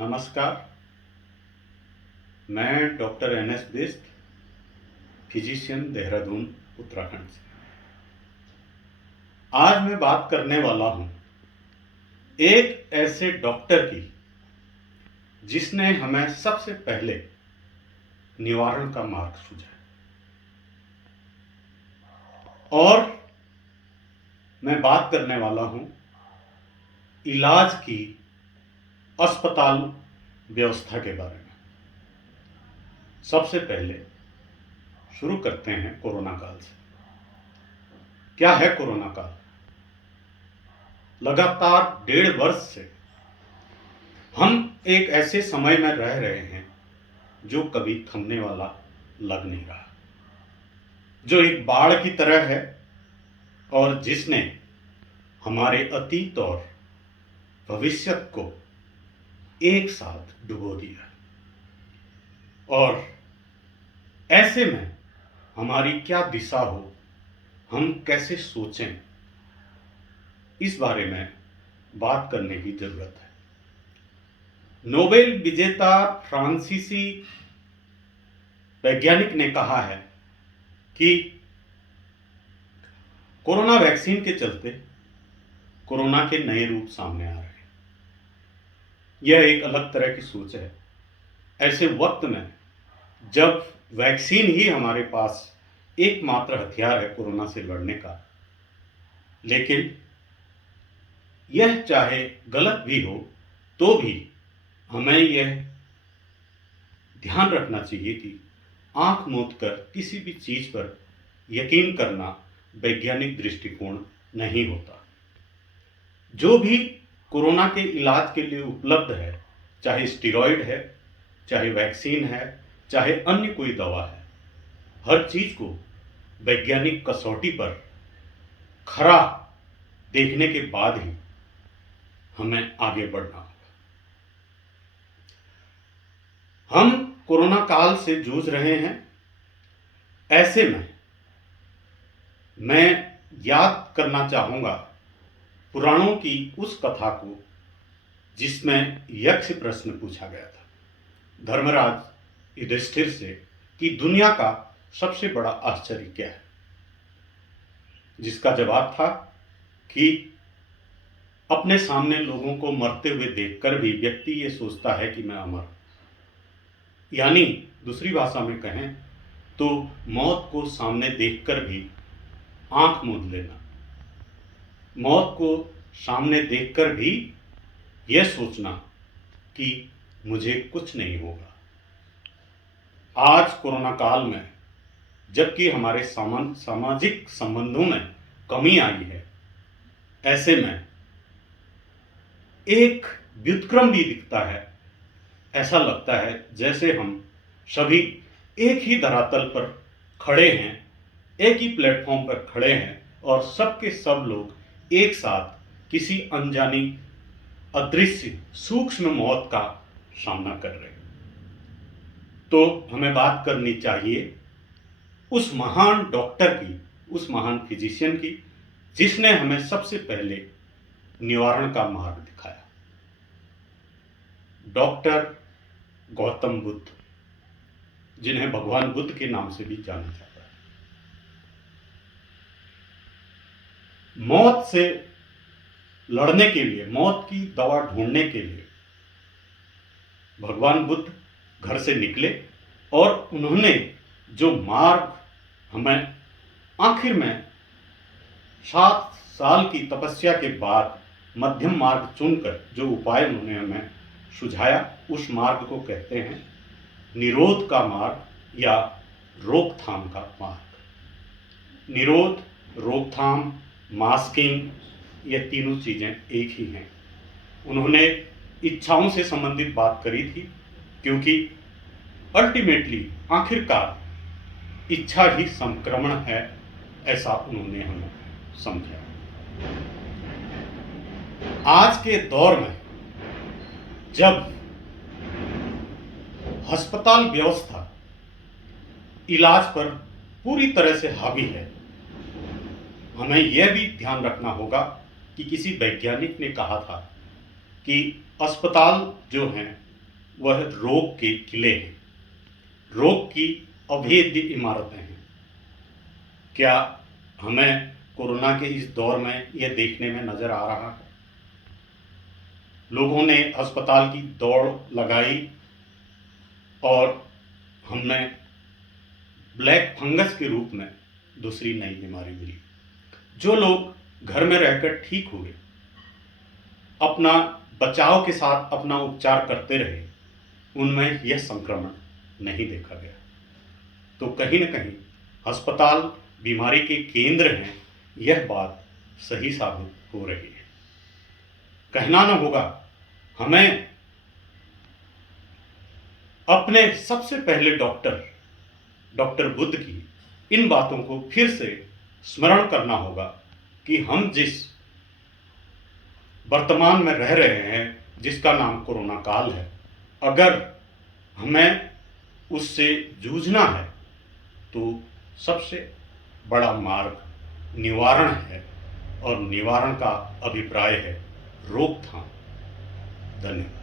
नमस्कार। मैं doctor NS Bisht, physician, Dehradun, Uttarakhand से। आज मैं बात करने वाला हूं एक ऐसे डॉक्टर की जिसने हमें सबसे पहले निवारण का मार्ग सूझाया। और मैं बात करने वाला हूं इलाज की अस्पताल व्यवस्था के बारे में। सबसे पहले शुरू करते हैं कोरोना काल से। क्या है कोरोना काल? लगातार 1.5 वर्ष से हम एक ऐसे समय में रह रहे हैं जो कभी थमने वाला लग नहीं रहा, जो एक बाढ़ की तरह है और जिसने हमारे अतीत और भविष्य को एक साथ डुबो दिया। और ऐसे में हमारी क्या दिशा हो, हम कैसे सोचें, इस बारे में बात करने की जरूरत है। नोबेल विजेता फ्रांसीसी वैज्ञानिक ने कहा है कि कोरोना वैक्सीन के चलते कोरोना के नए रूप सामने आ रहे हैं। यह एक अलग तरह की सोच है। ऐसे वक्त में जब वैक्सीन ही हमारे पास एकमात्र हथियार है कोरोना से लड़ने का, लेकिन यह चाहे गलत भी हो तो भी हमें यह ध्यान रखना चाहिए कि आंख मूंद कर किसी भी चीज पर यकीन करना वैज्ञानिक दृष्टिकोण नहीं होता। जो भी कोरोना के इलाज के लिए उपलब्ध है, चाहे स्टेरॉइड है, चाहे वैक्सीन है, चाहे अन्य कोई दवा है, हर चीज को वैज्ञानिक कसौटी पर खरा देखने के बाद ही हमें आगे बढ़ना होगा। हम कोरोना काल से जूझ रहे हैं। ऐसे में मैं याद करना चाहूंगा पुराणों की उस कथा को जिसमें यक्ष से प्रश्न पूछा गया था धर्मराज युधिष्ठिर से कि दुनिया का सबसे बड़ा आश्चर्य क्या है, जिसका जवाब था कि अपने सामने लोगों को मरते हुए देखकर भी व्यक्ति ये सोचता है कि मैं अमर हूं। यानी दूसरी भाषा में कहें तो मौत को सामने देखकर भी आंख मूंद लेना, मौत को सामने देखकर भी यह सोचना कि मुझे कुछ नहीं होगा। आज कोरोना काल में जबकि हमारे सामाजिक संबंधों में कमी आई है, ऐसे में एक व्युत्क्रम भी दिखता है। ऐसा लगता है जैसे हम सभी एक ही धरातल पर खड़े हैं, एक ही प्लेटफॉर्म पर खड़े हैं और सबके सब लोग एक साथ किसी अनजानी अदृश्य सूक्ष्म मौत का सामना कर रहे हैं। तो हमें बात करनी चाहिए उस महान डॉक्टर की, उस महान फिजिशियन की, जिसने हमें सबसे पहले निवारण का मार्ग दिखाया। डॉक्टर गौतम बुद्ध, जिन्हें भगवान बुद्ध के नाम से भी जाना जाता है। मौत से लड़ने के लिए, मौत की दवा ढूंढने के लिए भगवान बुद्ध घर से निकले और उन्होंने जो मार्ग हमें आखिर में 7 साल की तपस्या के बाद मध्यम मार्ग चुनकर जो उपाय उन्होंने हमें सुझाया, उस मार्ग को कहते हैं निरोध का मार्ग या रोकथाम का मार्ग। निरोध, रोकथाम, मास्किंग, ये तीनों चीजें एक ही हैं। उन्होंने इच्छाओं से संबंधित बात करी थी, क्योंकि अल्टीमेटली आखिरकार इच्छा ही संक्रमण है, ऐसा उन्होंने हमें समझा। आज के दौर में जब अस्पताल व्यवस्था इलाज पर पूरी तरह से हावी है, हमें यह भी ध्यान रखना होगा कि किसी वैज्ञानिक ने कहा था कि अस्पताल जो हैं वह रोग के किले हैं, रोग की अभेद्य इमारतें हैं। क्या हमें कोरोना के इस दौर में यह देखने में नजर आ रहा है? लोगों ने अस्पताल की दौड़ लगाई और हमें ब्लैक फंगस के रूप में दूसरी नई बीमारी मिली। जो लोग घर में रहकर ठीक हुए, अपना बचाव के साथ अपना उपचार करते रहे, उनमें यह संक्रमण नहीं देखा गया। तो कहीं न कहीं अस्पताल बीमारी के केंद्र हैं, यह बात सही साबित हो रही है। कहना न होगा, हमें अपने सबसे पहले डॉक्टर बुद्ध की इन बातों को फिर से स्मरण करना होगा कि हम जिस वर्तमान में रह रहे हैं, जिसका नाम कोरोना काल है, अगर हमें उससे जूझना है तो सबसे बड़ा मार्ग निवारण है, और निवारण का अभिप्राय है रोकथाम। धन्यवाद।